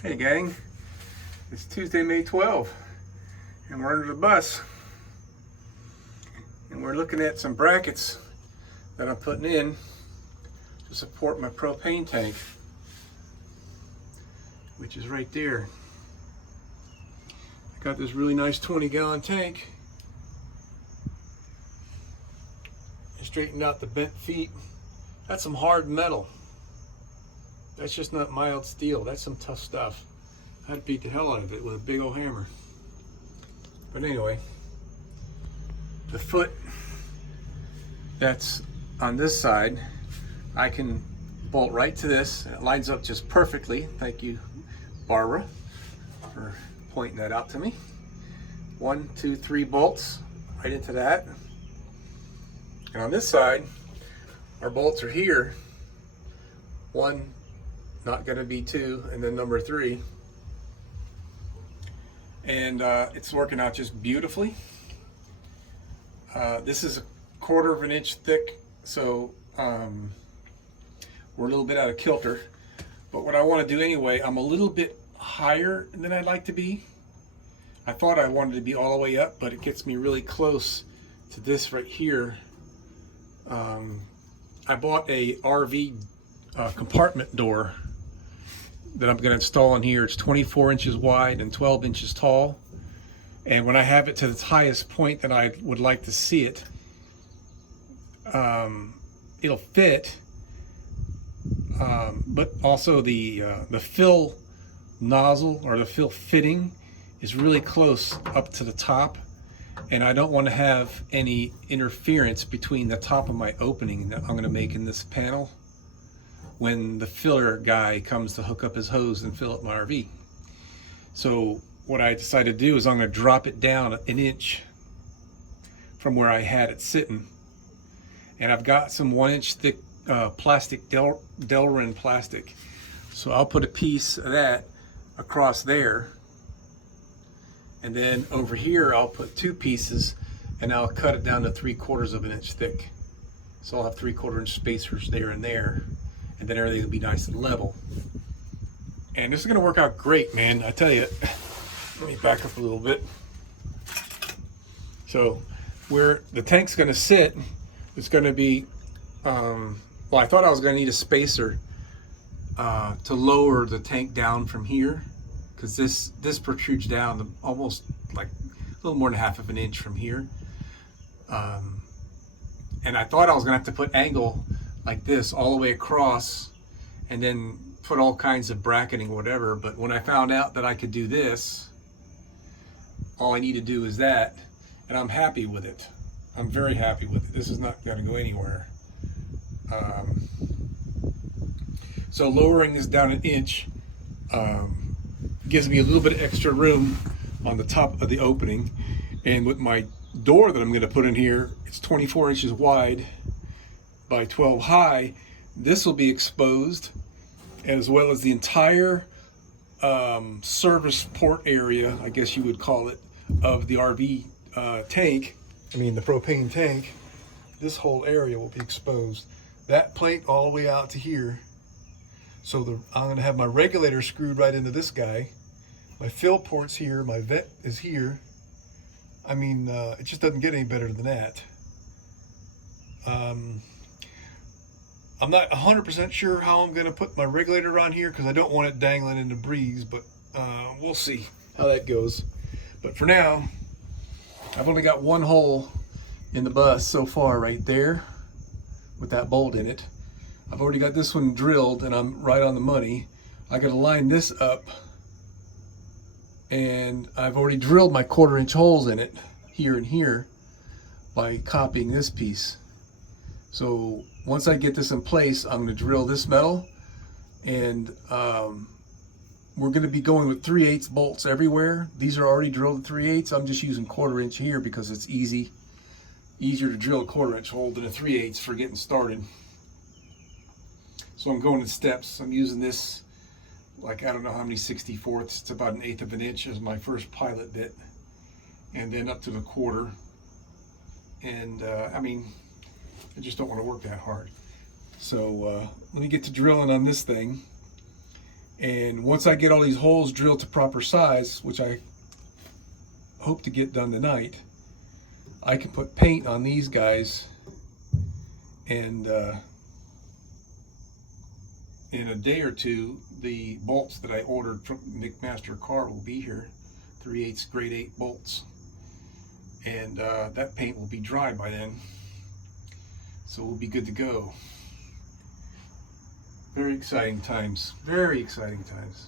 Hey gang, it's Tuesday, May 12th, and we're under the bus, and we're looking at some brackets that I'm putting in to support my propane tank, which is right there. I got this really nice 20-gallon tank. I straightened out the bent feet. That's some hard metal. That's just not mild steel. That's some tough stuff. I'd beat the hell out of it with a big old hammer. But anyway, the foot that's on this side, I can bolt right to this, and it lines up just perfectly. Thank you, Barbara, for pointing that out to me. 1, 2, 3 bolts right into that. And on this side, our bolts are here. 1, not going to be 2, and then number 3. And it's working out just beautifully. This is a 1/4 of an inch thick, so we're a little bit out of kilter. But what I want to do anyway, I'm a little bit higher than I'd like to be. I thought I wanted to be all the way up, but it gets me really close to this right here. I bought a RV compartment door that I'm going to install in here. It's 24 inches wide and 12 inches tall. And when I have it to its highest point that I would like to see it, it'll fit. But also the fill nozzle, or the fill fitting, is really close up to the top. And I don't want to have any interference between the top of my opening that I'm going to make in this panel when the filler guy comes to hook up his hose and fill up my RV. So what I decided to do is I'm going to drop it down an inch from where I had it sitting. And I've got some 1-inch thick plastic, Delrin plastic. So I'll put a piece of that across there. And then over here I'll put 2 pieces, and I'll cut it down to 3/4 of an inch thick. So I'll have 3/4 inch spacers there and there. And then everything will be nice and level. And this is gonna work out great, man. I tell you. Let me back up a little bit. So where the tank's gonna sit, it's gonna be, well, I thought I was gonna need a spacer to lower the tank down from here, because this protrudes down to almost like a little more than 1/2 of an inch from here. And I thought I was gonna have to put angle like this all the way across, and then put all kinds of bracketing, whatever. But when I found out that I could do this, all I need to do is that, and I'm happy with it. I'm very happy with it. This is not going to go anywhere. So lowering this down an inch gives me a little bit of extra room on the top of the opening. And with my door that I'm going to put in here, it's 24 inches wide by 12 high. This will be exposed, as well as the entire service port area, I guess you would call it, of the RV tank. I mean the propane tank. This whole area will be exposed. That plate all the way out to here. So I'm going to have my regulator screwed right into this guy. My fill port's here. My vent is here. I mean, it just doesn't get any better than that. I'm not 100% sure how I'm going to put my regulator on here, because I don't want it dangling in the breeze, but we'll see how that goes. But for now, I've only got 1 hole in the bus so far right there with that bolt in it. I've already got this one drilled, and I'm right on the money. I got to line this up, and I've already drilled my 1/4 inch holes in it here and here by copying this piece. So once I get this in place, I'm going to drill this metal, and we're going to be going with 3/8 bolts everywhere. These are already drilled at 3/8. I'm just using 1/4 inch here because it's easier to drill a 1/4 inch hole than a 3/8 for getting started. So I'm going in steps. I'm using this, like, I don't know how many 64ths. It's about 1/8 of an inch as my first pilot bit, and then up to the 1/4. And I mean, I just don't want to work that hard. So let me get to drilling on this thing, And once I get all these holes drilled to proper size, which I hope to get done tonight, I can put paint on these guys, and in a day or two, the bolts that I ordered from McMaster Car will be here, 3/8 grade 8 bolts, and that paint will be dry by then, so we'll be good to go. Very exciting times, very exciting times.